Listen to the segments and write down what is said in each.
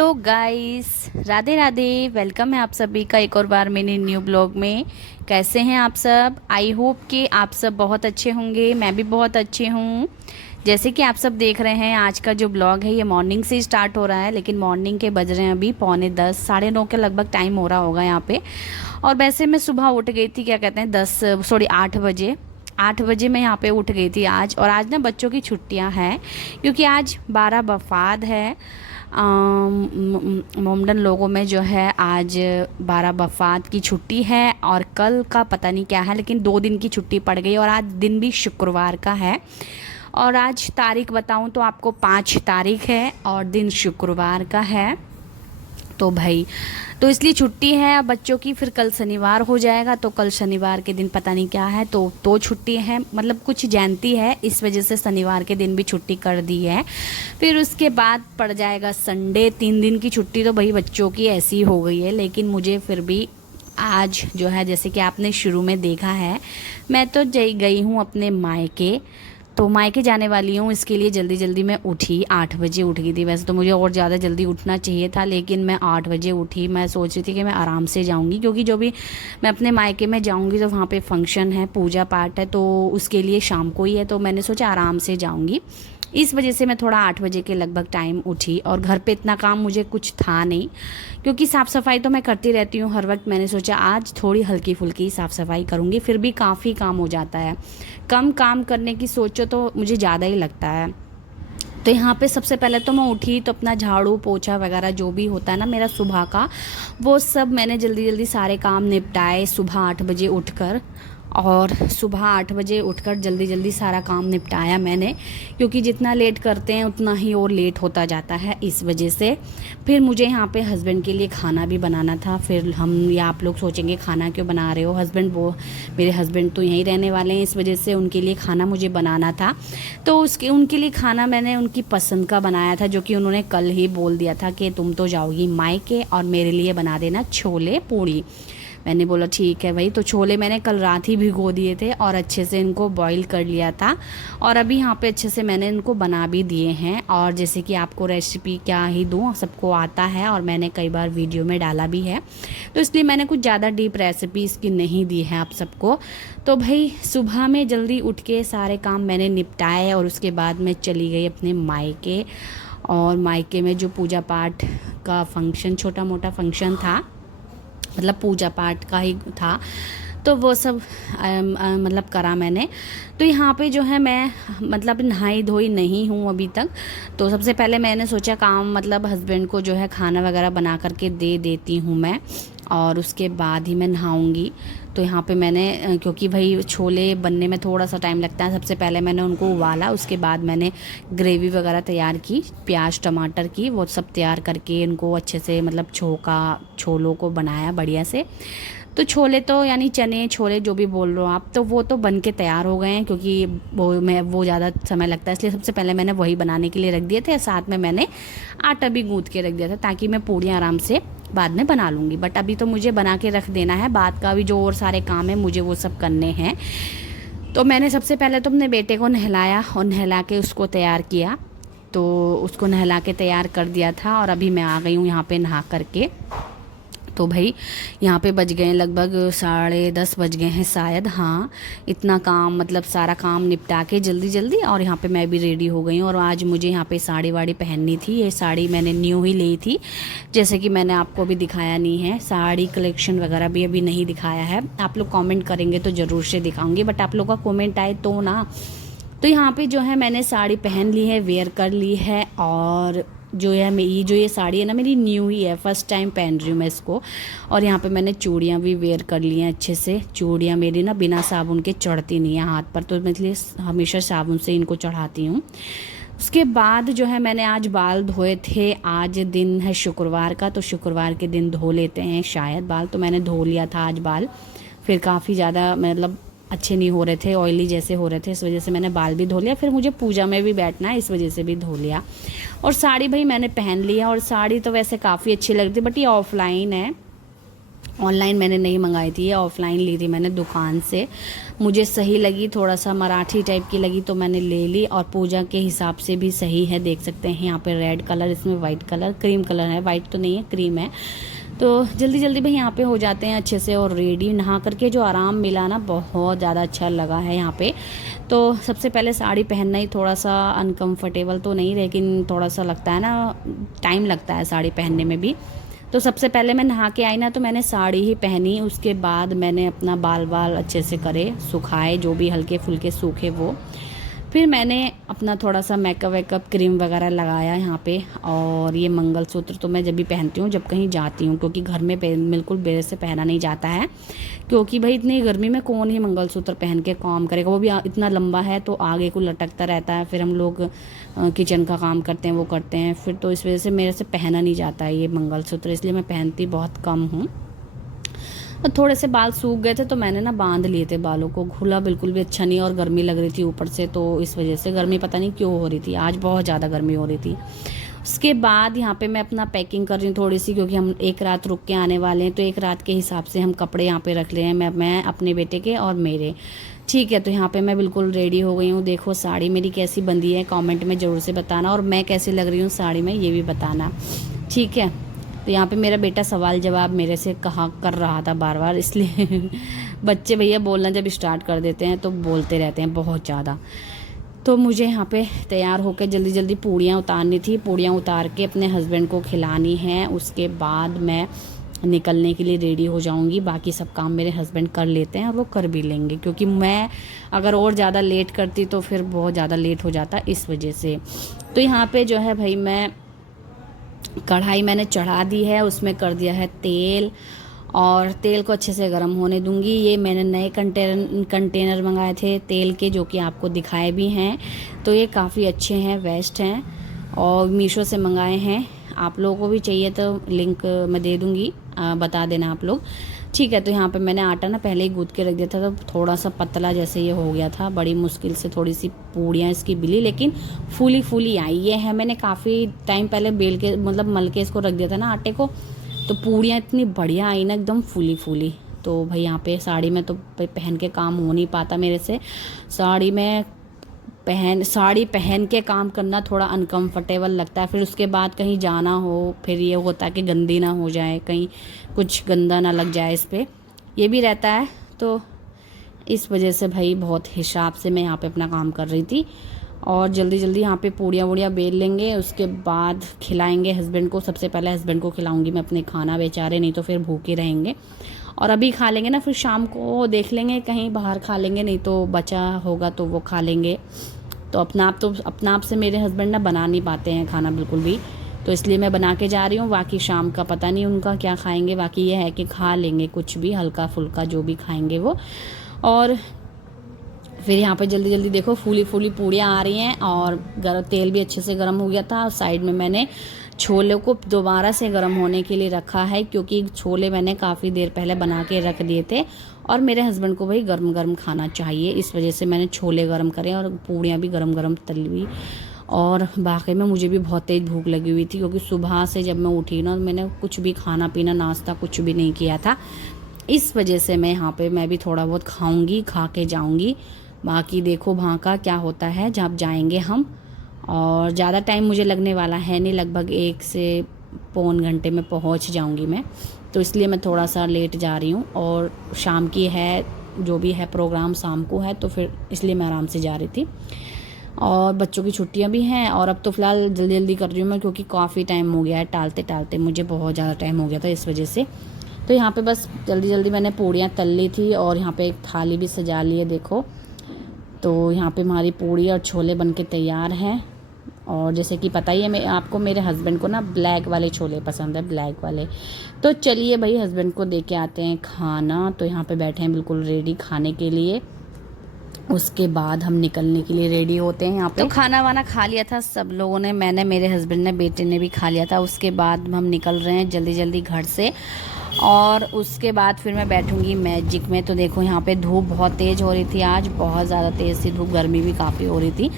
Hello guys, Radhe Radhe. Welcome है आप सभी का एक और बार मेरे न्यू ब्लॉग में। कैसे हैं आप सब? आई होप कि आप सब बहुत अच्छे होंगे। मैं भी बहुत अच्छी हूँ। जैसे कि आप सब देख रहे हैं, आज का जो ब्लॉग है ये मॉर्निंग से स्टार्ट हो रहा है, लेकिन मॉर्निंग के बज रहे हैं अभी 9:45, 9:30 के लगभग टाइम हो रहा होगा यहाँ पे। और वैसे मैं सुबह उठ गई थी, क्या कहते हैं 8 बजे। 8 बजे मैं यहाँ पे उठ गई थी आज। और आज ना बच्चों की छुट्टियाँ हैं, क्योंकि आज 12 वफ़ात है। मोमडन लोगों में जो है आज 12 वफ़ात की छुट्टी है, और कल का पता नहीं क्या है, लेकिन 2 दिन की छुट्टी पड़ गई। और आज दिन भी शुक्रवार का है। और आज तारीख बताऊं तो आपको 5 तारीख है और दिन शुक्रवार का है। तो भाई, तो इसलिए छुट्टी है अब बच्चों की। फिर कल शनिवार हो जाएगा, तो कल शनिवार के दिन पता नहीं क्या है, तो छुट्टी है, मतलब कुछ जयंती है, इस वजह से शनिवार के दिन भी छुट्टी कर दी है। फिर उसके बाद पड़ जाएगा संडे। 3 दिन की छुट्टी तो भाई बच्चों की ऐसी हो गई है, लेकिन मुझे फिर भी आज जो है, जैसे कि आपने शुरू में देखा है, मैं तो गई हूँ अपने मायके। तो मायके जाने वाली हूँ, इसके लिए जल्दी जल्दी मैं उठी। 8 बजे उठ गई थी। वैसे तो मुझे और ज़्यादा जल्दी उठना चाहिए था, लेकिन मैं 8 बजे उठी। मैं सोच रही थी कि मैं आराम से जाऊँगी, क्योंकि जो भी मैं अपने मायके में जाऊँगी तो वहाँ पे फंक्शन है, पूजा पाठ है, तो उसके लिए शाम को ही है, तो मैंने सोचा आराम से जाऊँगी। इस वजह से मैं थोड़ा 8 बजे के लगभग टाइम उठी। और घर पे इतना काम मुझे कुछ था नहीं, क्योंकि साफ़ सफाई तो मैं करती रहती हूँ हर वक्त। मैंने सोचा आज थोड़ी हल्की फुल्की साफ़ सफाई करूँगी, फिर भी काफ़ी काम हो जाता है। कम काम करने की सोचो तो मुझे ज़्यादा ही लगता है। तो यहाँ पे सबसे पहले तो मैं उठी तो अपना झाड़ू पोछा वगैरह जो भी होता है ना मेरा सुबह का, वो सब मैंने जल्दी जल्दी सारे काम निपटाए सुबह 8 बजे उठकर। और सुबह 8 बजे उठकर जल्दी जल्दी सारा काम निपटाया मैंने, क्योंकि जितना लेट करते हैं उतना ही और लेट होता जाता है, इस वजह से। फिर मुझे यहाँ पे हस्बैंड के लिए खाना भी बनाना था। फिर हम, या आप लोग सोचेंगे खाना क्यों बना रहे हो, मेरे हस्बैंड तो यहीं रहने वाले हैं, इस वजह से उनके लिए खाना मुझे बनाना था। तो उनके लिए खाना मैंने उनकी पसंद का बनाया था, जो कि उन्होंने कल ही बोल दिया था कि तुम तो जाओगी मायके और मेरे लिए बना देना छोले पूड़ी। मैंने बोला ठीक है भाई। तो छोले मैंने कल रात ही भिगो दिए थे और अच्छे से इनको बॉईल कर लिया था, और अभी यहाँ पे अच्छे से मैंने इनको बना भी दिए हैं। और जैसे कि आपको रेसिपी क्या ही दूँ, सबको आता है और मैंने कई बार वीडियो में डाला भी है, तो इसलिए मैंने कुछ ज़्यादा डीप रेसिपी इसकी नहीं दी है आप सबको। तो भाई सुबह में जल्दी उठ के सारे काम मैंने निपटाए, और उसके बाद मैं चली गई अपने मायके। और मायके में जो पूजा पाठ का फंक्शन, छोटा मोटा फंक्शन था, मतलब पूजा पाठ का ही था, तो वो सब मतलब करा मैंने। तो यहाँ पे जो है मैं मतलब नहाई धोई नहीं हूँ अभी तक। तो सबसे पहले मैंने सोचा काम, मतलब हस्बैंड को जो है खाना वगैरह बना करके दे देती हूँ मैं, और उसके बाद ही मैं नहाऊँगी। तो यहाँ पे मैंने, क्योंकि भाई छोले बनने में थोड़ा सा टाइम लगता है, सबसे पहले मैंने उनको उबाला, उसके बाद मैंने ग्रेवी वगैरह तैयार की, प्याज टमाटर की, वो सब तैयार करके इनको अच्छे से, मतलब छोलों को बनाया बढ़िया से। तो छोले तो यानी चने छोले जो भी बोल रहे हो आप, तो वो तो बन के तैयार हो गए हैं, क्योंकि वो ज़्यादा समय लगता है, इसलिए सबसे पहले मैंने वही बनाने के लिए रख दिए थे। साथ में मैंने आटा भी गूँथ के रख दिया था, ताकि मैं पूड़ियाँ आराम से बाद में बना लूँगी। बट अभी तो मुझे बना के रख देना है, बाद का भी जो और सारे काम है मुझे वो सब करने हैं। तो मैंने सबसे पहले तो अपने बेटे को नहलाया, और नहला के उसको तैयार किया। तो उसको नहला के तैयार कर दिया था, और अभी मैं आ गई हूँ यहाँ पे नहा करके। तो भाई यहाँ पे बज गए लगभग 10:30 बज गए हैं शायद, हाँ। इतना काम, मतलब सारा काम निपटा के जल्दी जल्दी, और यहाँ पे मैं भी रेडी हो गई हूँ। और आज मुझे यहाँ पे साड़ी वाड़ी पहननी थी। ये साड़ी मैंने न्यू ही ली थी, जैसे कि मैंने आपको भी दिखाया नहीं है, साड़ी कलेक्शन वगैरह भी अभी नहीं दिखाया है। आप लोग कॉमेंट करेंगे तो ज़रूर से दिखाऊँगी, बट आप लोग का कॉमेंट आए तो ना। तो यहाँ पे जो है मैंने साड़ी पहन ली है, वेयर कर ली है। और जो है मेरी जो ये साड़ी है ना, मेरी न्यू ही है, फर्स्ट टाइम पहन रही हूँ मैं इसको। और यहाँ पे मैंने चूड़ियाँ भी वेयर कर ली हैं अच्छे से। चूड़ियाँ मेरी ना बिना साबुन के चढ़ती नहीं है हाथ पर, तो मैं इसलिए हमेशा साबुन से इनको चढ़ाती हूँ। उसके बाद जो है मैंने आज बाल धोए थे। आज दिन है शुक्रवार का, तो शुक्रवार के दिन धो लेते हैं शायद बाल, तो मैंने धो लिया था आज बाल। फिर काफ़ी ज़्यादा, मतलब अच्छे नहीं हो रहे थे, ऑयली जैसे हो रहे थे, इस वजह से मैंने बाल भी धो लिया। फिर मुझे पूजा में भी बैठना है, इस वजह से भी धो लिया। और साड़ी भाई मैंने पहन लिया, और साड़ी तो वैसे काफ़ी अच्छी लगती है, बट ये ऑफलाइन है, ऑनलाइन मैंने नहीं मंगाई थी, ऑफ़लाइन ली थी मैंने दुकान से। मुझे सही लगी, थोड़ा सा मराठी टाइप की लगी तो मैंने ले ली, और पूजा के हिसाब से भी सही है। देख सकते हैं यहाँ पे रेड कलर, इसमें वाइट कलर, क्रीम कलर है, वाइट तो नहीं है, क्रीम है। तो जल्दी जल्दी भाई यहाँ पे हो जाते हैं अच्छे से और रेडी। नहा करके जो आराम मिला ना, बहुत ज़्यादा अच्छा लगा है यहाँ पे। तो सबसे पहले साड़ी पहनना ही थोड़ा सा अनकंफर्टेबल तो नहीं, लेकिन थोड़ा सा लगता है ना, टाइम लगता है साड़ी पहनने में भी। तो सबसे पहले मैं नहा के आई ना, तो मैंने साड़ी ही पहनी। उसके बाद मैंने अपना बाल अच्छे से करे, सुखाए, जो भी हल्के फुल्के सूखे वो। फिर मैंने अपना थोड़ा सा मेकअप वेकअप, क्रीम वगैरह लगाया यहाँ पे। और ये मंगलसूत्र तो मैं जब भी पहनती हूँ जब कहीं जाती हूँ, क्योंकि घर में बिल्कुल बेर से पहना नहीं जाता है, क्योंकि भाई इतनी गर्मी में कौन ही मंगलसूत्र पहन के काम करेगा, वो भी इतना लंबा है तो आगे को लटकता रहता है। फिर हम लोग किचन का काम करते हैं, वो करते हैं, फिर तो इस वजह से मेरे से पहना नहीं जाता है ये मंगलसूत्र, इसलिए मैं पहनती बहुत कम हूँ। थोड़े से बाल सूख गए थे तो मैंने ना बांध लिए थे बालों को, खुला बिल्कुल भी अच्छा नहीं, और गर्मी लग रही थी ऊपर से, तो इस वजह से गर्मी पता नहीं क्यों हो रही थी, आज बहुत ज़्यादा गर्मी हो रही थी। उसके बाद यहाँ पे मैं अपना पैकिंग कर रही हूँ थोड़ी सी, क्योंकि हम एक रात रुक के आने वाले हैं, तो एक रात के हिसाब से हम कपड़े यहाँ पे रख रहे हैं, मैं अपने बेटे के और मेरे। ठीक है, तो यहाँ पे मैं बिल्कुल रेडी हो गई हूँ। देखो साड़ी मेरी कैसी बंधी है, कमेंट में ज़रूर से बताना, और मैं कैसी लग रही हूँ साड़ी में ये भी बताना, ठीक है। तो यहाँ पे मेरा बेटा सवाल जवाब मेरे से कहा कर रहा था बार बार, इसलिए बच्चे भैया बोलना जब स्टार्ट कर देते हैं तो बोलते रहते हैं बहुत ज़्यादा। तो मुझे यहाँ पे तैयार होकर जल्दी जल्दी पूड़ियाँ उतारनी थी, पूड़ियाँ उतार के अपने हस्बैंड को खिलानी है। उसके बाद मैं निकलने के लिए रेडी हो जाऊंगी। बाकी सब काम मेरे हस्बैंड कर लेते हैं और वो कर भी लेंगे, क्योंकि मैं अगर और ज़्यादा लेट करती तो फिर बहुत ज़्यादा लेट हो जाता, इस वजह से। तो यहाँ पे जो है भाई, मैं कढ़ाई मैंने चढ़ा दी है, उसमें कर दिया है तेल, और तेल को अच्छे से गर्म होने दूंगी। ये मैंने नए कंटेनर मंगाए थे तेल के, जो कि आपको दिखाए भी हैं, तो ये काफ़ी अच्छे हैं, बेस्ट हैं, और मीशो से मंगाए हैं। आप लोगों को भी चाहिए तो लिंक मैं दे दूँगी, बता देना आप लोग, ठीक है। तो यहाँ पे मैंने आटा ना पहले ही गूँथ के रख दिया था, तो थोड़ा सा पतला जैसे ये हो गया था, बड़ी मुश्किल से थोड़ी सी पूड़ियाँ इसकी बिली, लेकिन फूली फूली आई। ये है मैंने काफ़ी टाइम पहले बेल के, मतलब मल के इसको रख दिया था ना आटे को, तो पूड़ियाँ इतनी बढ़िया आई ना, एकदम फूली फूली। तो भाई यहाँ पे साड़ी में तो पहन के काम हो नहीं पाता मेरे से, साड़ी पहन के काम करना थोड़ा अनकंफर्टेबल लगता है। फिर उसके बाद कहीं जाना हो, फिर ये होता है कि गंदी ना हो जाए, कहीं कुछ गंदा ना लग जाए इस पर, ये भी रहता है। तो इस वजह से भाई बहुत हिसाब से मैं यहाँ पे अपना काम कर रही थी, और जल्दी जल्दी यहाँ पे पूड़ियाँ वूड़ियाँ बेल लेंगे। उसके बाद खिलाएंगे हस्बैंड को, सबसे पहले हस्बैंड को खिलाऊंगी मैं अपने खाना, बेचारे नहीं तो फिर भूखे रहेंगे। और अभी खा लेंगे ना, फिर शाम को देख लेंगे कहीं बाहर खा लेंगे, नहीं तो बचा होगा तो वो खा लेंगे। तो अपना आप से मेरे हस्बैंड ना बना नहीं पाते हैं खाना बिल्कुल भी, तो इसलिए मैं बना के जा रही हूँ। बाकी शाम का पता नहीं उनका क्या खाएंगे, बाकी ये है कि खा लेंगे कुछ भी हल्का फुल्का जो भी खाएंगे वो। और फिर यहाँ पे जल्दी जल्दी देखो फूली फूली पूड़ियाँ आ रही हैं, और तेल भी अच्छे से गर्म हो गया था। साइड में मैंने छोले को दोबारा से गर्म होने के लिए रखा है, क्योंकि छोले मैंने काफ़ी देर पहले बना के रख दिए थे, और मेरे हस्बैंड को भाई गर्म गर्म खाना चाहिए, इस वजह से मैंने छोले गर्म करे और पूड़ियाँ भी गर्म गर्म तली हुई। और बाकी में मुझे भी बहुत तेज़ भूख लगी हुई थी, क्योंकि सुबह से जब मैं उठी ना, मैंने कुछ भी खाना पीना नाश्ता कुछ भी नहीं किया था, इस वजह से मैं यहाँ पे मैं भी थोड़ा बहुत खाऊंगी, खा के जाऊंगी। बाकी देखो वहाँ का क्या होता है जब जाएंगे हम, और ज़्यादा टाइम मुझे लगने वाला है नहीं, लगभग 1 से पौन घंटे में पहुँच जाऊंगी मैं, तो इसलिए मैं थोड़ा सा लेट जा रही हूँ। और शाम की है, जो भी है प्रोग्राम शाम को है, तो फिर इसलिए मैं आराम से जा रही थी। और बच्चों की छुट्टियां भी हैं, और अब तो फ़िलहाल जल्दी जल्दी कर रही हूँ मैं, क्योंकि काफ़ी टाइम हो गया है, टालते टालते मुझे बहुत ज़्यादा टाइम हो गया था इस वजह से। तो यहाँ पे बस जल्दी जल्दी मैंने पूड़ियाँ तल ली थी, और यहाँ पे एक थाली भी सजा ली है देखो। तो यहाँ पे हमारी पूड़ी और छोले बन के तैयार हैं। और जैसे कि पता ही है मैं आपको, मेरे हस्बैंड को ना ब्लैक वाले छोले पसंद है, ब्लैक वाले। तो चलिए भाई हस्बैंड को दे के आते हैं खाना। तो यहाँ पे बैठे हैं बिल्कुल रेडी खाने के लिए, उसके बाद हम निकलने के लिए रेडी होते हैं। यहाँ पे तो खाना वाना खा लिया था सब लोगों ने, मैंने, मेरे हस्बैंड ने, बेटे ने भी खा लिया था। उसके बाद हम निकल रहे हैं जल्दी जल्दी घर से, और उसके बाद फिर मैं बैठूंगी मैजिक में। तो देखो यहाँ पे धूप बहुत तेज़ हो रही थी आज, बहुत ज़्यादा तेज़ थी धूप, गर्मी भी काफ़ी हो रही थी।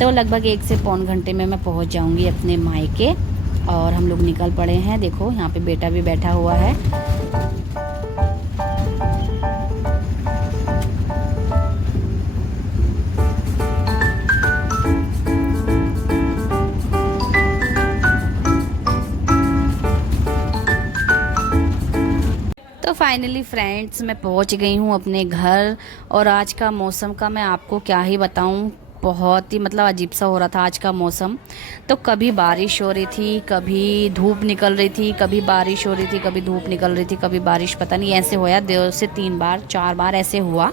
तो लगभग 1 से पौन घंटे में मैं पहुँच जाऊँगी अपने मायके, और हम लोग निकल पड़े हैं। देखो यहाँ पे बेटा भी बैठा हुआ है। फाइनली फ्रेंड्स मैं पहुंच गई हूं अपने घर। और आज का मौसम का मैं आपको क्या ही बताऊं, बहुत ही मतलब अजीब सा हो रहा था आज का मौसम। तो कभी बारिश हो रही थी, कभी धूप निकल रही थी, कभी बारिश हो रही थी, कभी धूप निकल रही थी, कभी बारिश, पता नहीं ऐसे होया 2 से 3 बार 4 बार ऐसे हुआ,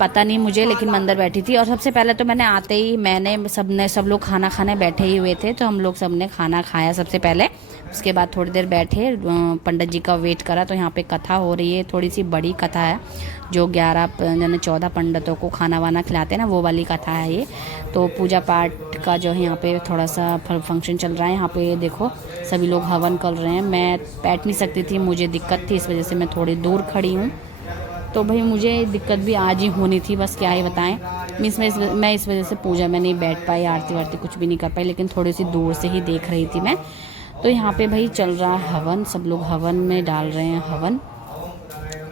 पता नहीं मुझे। लेकिन मैं अंदर बैठी थी और सबसे पहले तो मैंने आते ही सब लोग खाना खाने बैठे ही हुए थे, तो हम लोग सब ने खाना खाया सबसे पहले। उसके बाद थोड़ी देर बैठे पंडित जी का वेट करा। तो यहाँ पे कथा हो रही है, थोड़ी सी बड़ी कथा है, जो 14 पंडितों को खाना वाना खिलाते हैं ना, वो वाली कथा है ये। तो पूजा पाठ का जो है यहाँ पे थोड़ा सा फंक्शन चल रहा है। यहाँ पे देखो सभी लोग हवन कर रहे हैं। मैं बैठ नहीं सकती थी, मुझे दिक्कत थी, इस वजह से मैं थोड़ी दूर खड़ी हूँ। तो भाई मुझे दिक्कत भी आज ही होनी थी, बस क्या ही बताएं। मैं इस वजह से पूजा में नहीं बैठ पाई, आरती वारती कुछ भी नहीं कर पाई, लेकिन थोड़ी सी दूर से ही देख रही थी मैं। तो यहाँ पे भाई चल रहा है हवन, सब लोग हवन में डाल रहे हैं हवन।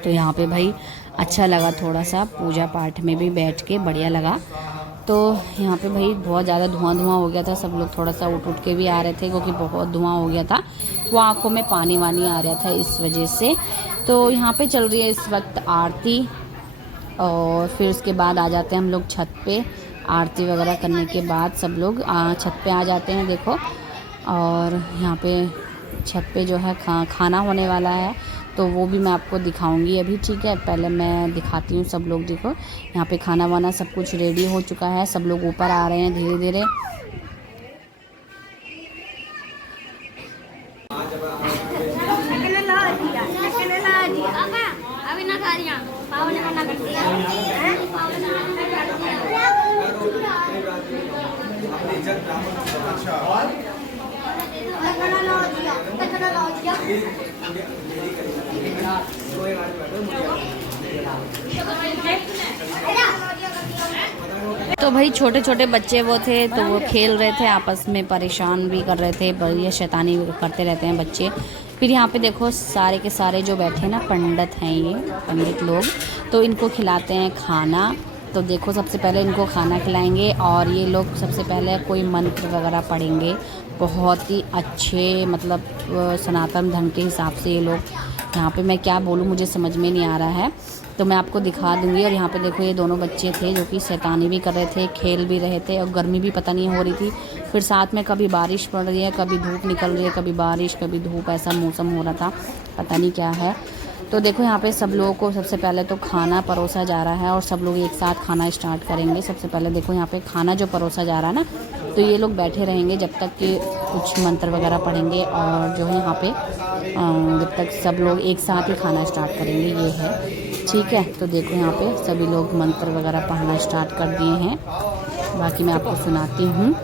तो यहाँ पे भाई अच्छा लगा, थोड़ा सा पूजा पाठ में भी बैठ के बढ़िया लगा। तो यहाँ पे भाई बहुत ज़्यादा धुआं हो गया था, सब लोग थोड़ा सा उठ के भी आ रहे थे, क्योंकि बहुत धुआं हो गया था, वो आंखों में पानी वानी आ रहा था इस वजह से। तो यहाँ पे चल रही है इस वक्त आरती, और फिर उसके बाद आ जाते हैं हम लोग छत पे। आरती वगैरह करने के बाद सब लोग छत पे आ जाते हैं, देखो। और यहाँ पे छत पे जो है खाना होने वाला है, तो वो भी मैं आपको दिखाऊंगी अभी, ठीक है। पहले मैं दिखाती हूँ, सब लोग देखो यहाँ पे खाना वाना सब कुछ रेडी हो चुका है, सब लोग ऊपर आ रहे हैं धीरे धीरे। तो भाई छोटे छोटे बच्चे वो थे, तो वो खेल रहे थे आपस में, परेशान भी कर रहे थे, बढ़िया शैतानी करते रहते हैं बच्चे। फिर यहाँ पे देखो सारे के सारे जो बैठे ना पंडित हैं, ये पंडित लोग, तो इनको खिलाते हैं खाना। तो देखो सबसे पहले इनको खाना खिलाएंगे, और ये लोग सबसे पहले कोई मंत्र वगैरह पढ़ेंगे, बहुत ही अच्छे मतलब सनातन धर्म के हिसाब से ये लोग। यहाँ पे मैं क्या बोलूँ, मुझे समझ में नहीं आ रहा है, तो मैं आपको दिखा दूँगी। और यहाँ पे देखो ये दोनों बच्चे थे जो कि शैतानी भी कर रहे थे, खेल भी रहे थे, और गर्मी भी पता नहीं हो रही थी। फिर साथ में कभी बारिश पड़ रही है, कभी धूप निकल रही है, कभी बारिश कभी धूप, ऐसा मौसम हो रहा था, पता नहीं क्या है। तो देखो यहाँ पे सब लोगों को सबसे पहले तो खाना परोसा जा रहा है, और सब लोग एक साथ खाना स्टार्ट करेंगे। सबसे पहले देखो यहाँ पे खाना जो परोसा जा रहा है ना, तो ये लोग बैठे रहेंगे जब तक कि कुछ मंत्र वगैरह पढ़ेंगे, और जो है यहाँ पे जब तक सब लोग एक साथ ही खाना स्टार्ट करेंगे, ये है, ठीक है। तो देखो यहाँ पे सभी लोग मंत्र वगैरह पढ़ना स्टार्ट कर दिए हैं, बाकी मैं आपको सुनाती हूँ।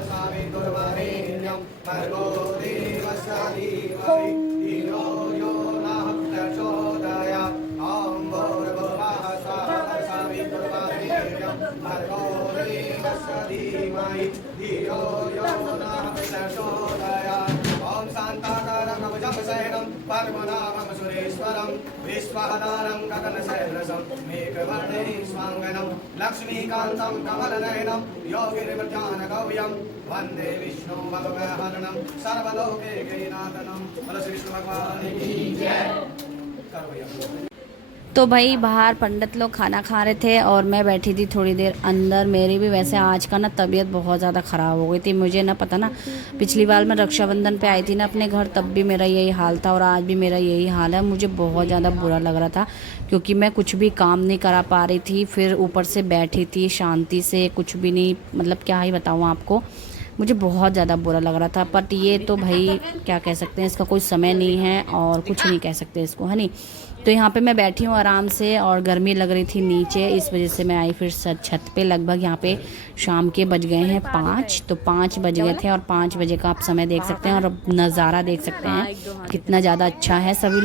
विश्वहदारं गगनसदृशं मेघवर्णैः स्वाङ्गनं लक्ष्मीकान्तं कमलनयनं योगिर्मध्याह्नगव्यं वन्दे विष्णु भगवहरणं सर्वलोकैकनाथनं। बोलो श्री विष्णु भगवान की जय। तो भाई बाहर पंडित लोग खाना खा रहे थे, और मैं बैठी थी थोड़ी देर अंदर। मेरी भी वैसे आज का ना तबीयत बहुत ज़्यादा ख़राब हो गई थी, मुझे ना पता ना, पिछली बार मैं रक्षाबंधन पे आई थी ना अपने घर, तब भी मेरा यही हाल था, और आज भी मेरा यही हाल है। मुझे बहुत ज़्यादा बुरा लग रहा था, क्योंकि मैं कुछ भी काम नहीं करा पा रही थी, फिर ऊपर से बैठी थी शांति से, कुछ भी नहीं, मतलब क्या ही बताऊँ आपको, मुझे बहुत ज़्यादा बुरा लग रहा था। बट ये तो भाई क्या कह सकते हैं, इसका कोई समय नहीं है, और कुछ नहीं कह सकते इसको, है नहीं। तो यहाँ पे मैं बैठी हूँ आराम से, और गर्मी लग रही थी नीचे, इस वजह से मैं आई फिर छत पे। लगभग यहाँ पे शाम के बज गए हैं 5, तो 5 बज गए थे, और 5 बजे का आप समय देख सकते हैं, और नज़ारा देख सकते हैं कितना ज़्यादा अच्छा है। सभी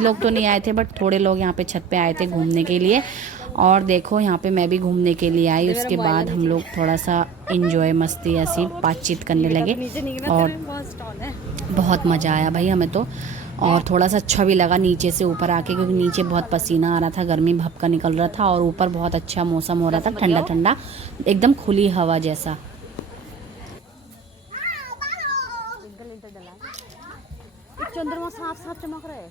लोग तो नहीं आए थे, बट थोड़े लोग यहाँ पे छत पे आए थे घूमने के लिए। और देखो यहाँ पे मैं भी घूमने के लिए आई, उसके बाद हम लोग थोड़ा सा इंजॉय, मस्ती, ऐसी बातचीत करने लगे, और बहुत मज़ा आया भाई हमें तो। और थोड़ा सा अच्छा भी लगा नीचे से ऊपर आके, क्योंकि नीचे बहुत पसीना आ रहा था, गर्मी भपका निकल रहा था, और ऊपर बहुत अच्छा मौसम हो रहा था, ठंडा ठंडा, एकदम खुली हवा जैसा। चंद्रमा साफ साफ चमक रहा है।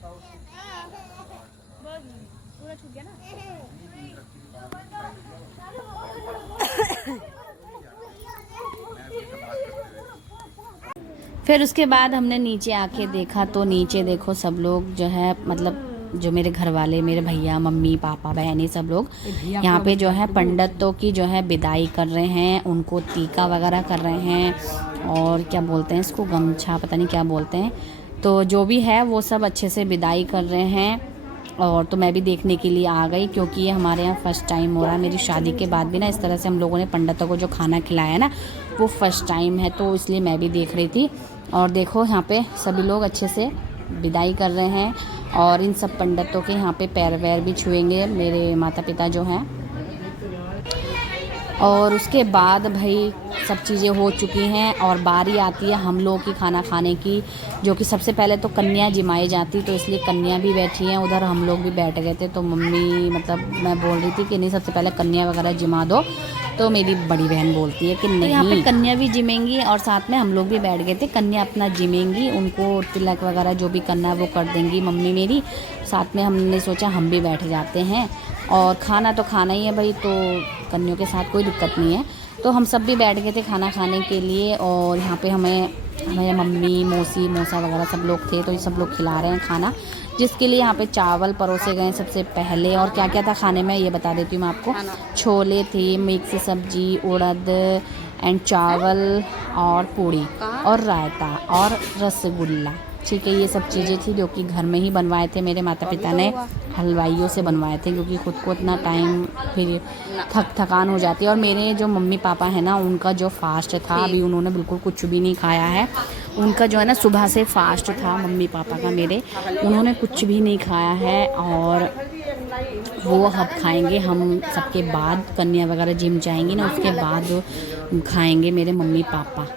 फिर उसके बाद हमने नीचे आके देखा तो नीचे देखो सब लोग जो है मतलब जो मेरे घर वाले, मेरे भैया, मम्मी, पापा, बहनें, सब लोग यहाँ पे जो है पंडितों की जो है विदाई कर रहे हैं, उनको टीका वगैरह कर रहे हैं और क्या बोलते हैं इसको, गमछा पता नहीं क्या बोलते हैं, तो जो भी है वो सब अच्छे से विदाई कर रहे हैं। और तो मैं भी देखने के लिए आ गई क्योंकि ये हमारे यहाँ फ़र्स्ट टाइम हो रहा है। मेरी शादी के बाद भी ना इस तरह से हम लोगों ने पंडितों को जो खाना खिलाया ना वो फ़र्स्ट टाइम है, तो इसलिए मैं भी देख रही थी। और देखो यहाँ पे सभी लोग अच्छे से विदाई कर रहे हैं और इन सब पंडितों के यहाँ पे पैर वैर भी छुएंगे मेरे माता पिता जो हैं। और उसके बाद भाई सब चीज़ें हो चुकी हैं और बारी आती है हम लोगों की खाना खाने की, जो कि सबसे पहले तो कन्या जिमाई जाती, तो इसलिए कन्या भी बैठी हैं उधर, हम लोग भी बैठ गए थे। तो मम्मी मतलब मैं बोल रही थी कि नहीं सबसे पहले कन्या वगैरह जिमा दो, तो मेरी बड़ी बहन बोलती है कि नहीं, तो यहाँ पे कन्या भी जिमेंगी और साथ में हम लोग भी बैठ गए थे। कन्या अपना जिमेंगी, उनको तिलक वगैरह जो भी करना है वो कर देंगी मम्मी मेरी, साथ में हमने सोचा हम भी बैठ जाते हैं। और खाना तो खाना ही है भाई, तो कन्यों के साथ कोई दिक्कत नहीं है, तो हम सब भी बैठ गए थे खाना खाने के लिए। और यहाँ पे हमें मम्मी, मौसी, मौसा वगैरह सब लोग थे, तो ये सब लोग खिला रहे हैं खाना, जिसके लिए यहाँ पे चावल परोसे गए सबसे पहले। और क्या क्या था खाने में ये बता देती हूँ मैं आपको। छोले थे, मिक्स सब्जी, उड़द एंड चावल और पूड़ी और रायता और रसगुल्ला, ठीक है, ये सब चीज़ें थी जो कि घर में ही बनवाए थे मेरे माता पिता ने, हलवाइयों से बनवाए थे, क्योंकि ख़ुद को इतना टाइम फिर थकान हो जाती है। और मेरे जो मम्मी पापा हैं ना उनका जो फास्ट था, अभी उन्होंने बिल्कुल कुछ भी नहीं खाया है, उनका जो है ना सुबह से फास्ट था मम्मी पापा का मेरे, उन्होंने कुछ भी नहीं खाया है और वो अब खाएंगे हम सबके बाद, कन्या वगैरह जिम जाएंगी ना उसके बाद खाएंगे मेरे मम्मी पापा।